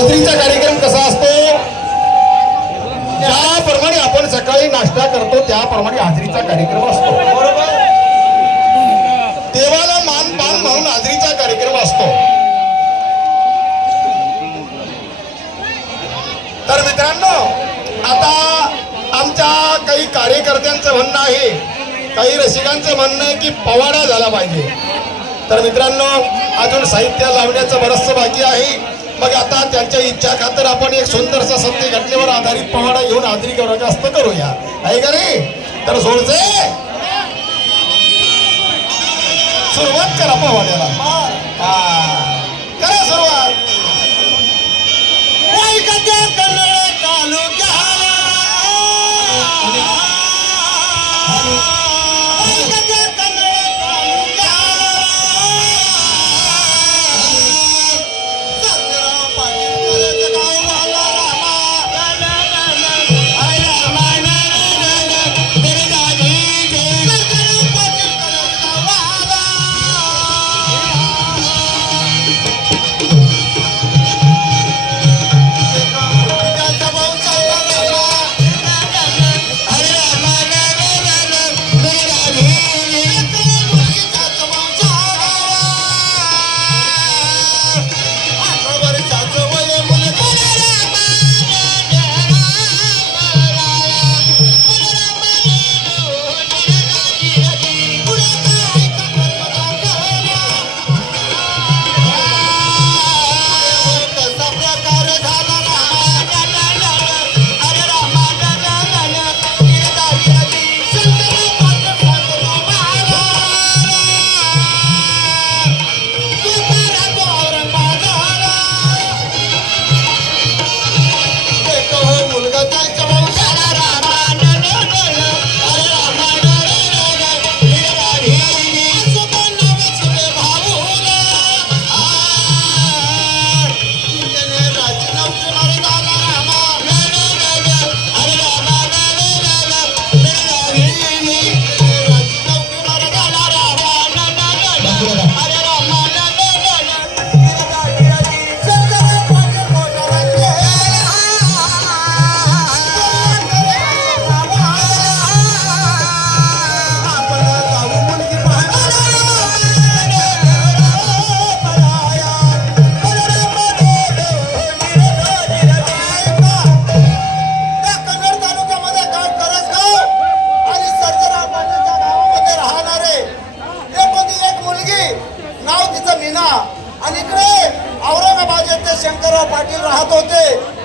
हाजरीचा कार्यक्रम कसा असतो? ज्याप्रमाणे आपण सकाळी नाश्ता करतो त्याप्रमाणे हाजरीचा कार्यक्रम असतो. देवाला मान पान म्हणून हाजरीचा कार्यक्रम असतो. तर मित्रांनो आता आमच्या काही कार्यकर्त्यांचं म्हणणं आहे काही रसिकांचं म्हणणं आहे की पवाडा झाला पाहिजे. तर मित्रांनो अजून साहित्य लावण्याचं बरंचसं बाकी आहे. मग आता त्यांच्या इच्छा खातर आपण एक सुंदरसा सत्य घटनेवर आधारित पवाडा घेऊन हाजरी जास्त करूया. आहे का रे तर सोडचे सुरुवात करा पवाड्याला हा.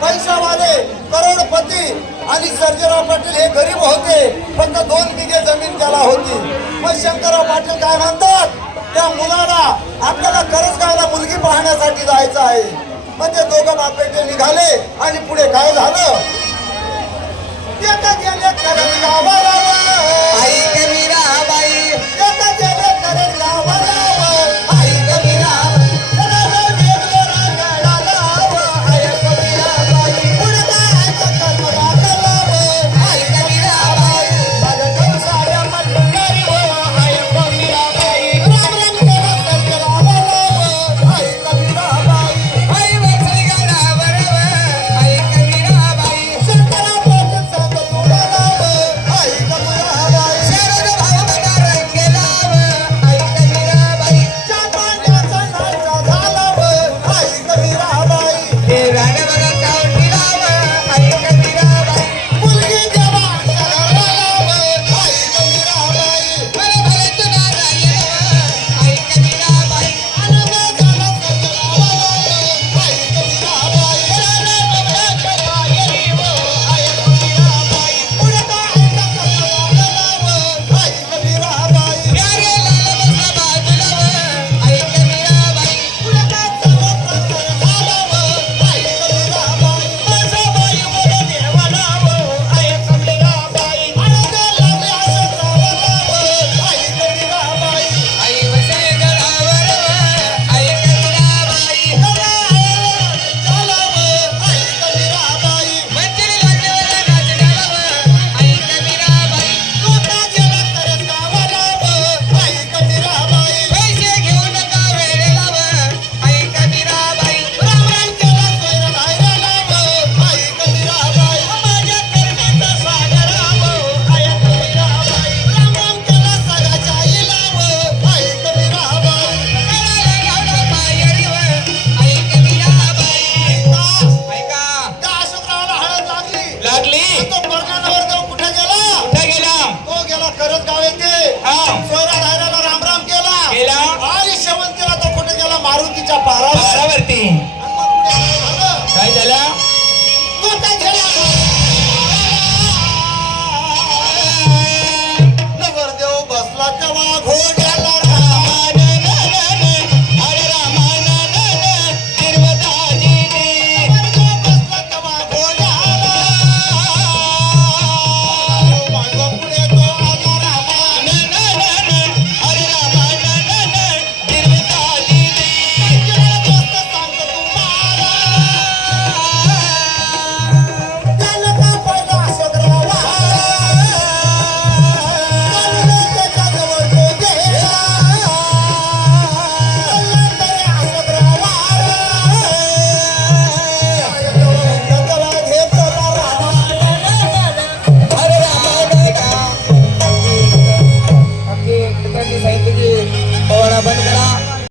पैशावाले करोडपती आणि सर्जेराव पाटील हे गरीब होते. फक्त दोन बिघे जमीन त्याला होती. मग शंकरराव पाटील काय म्हणतात? त्या मुलाला आपल्याला खरंच गावला मुलगी पाहण्यासाठी जायचं आहे. म्हणजे दोघं बापेटे निघाले आणि पुढे काय झालं? करजगावाला. de aparar.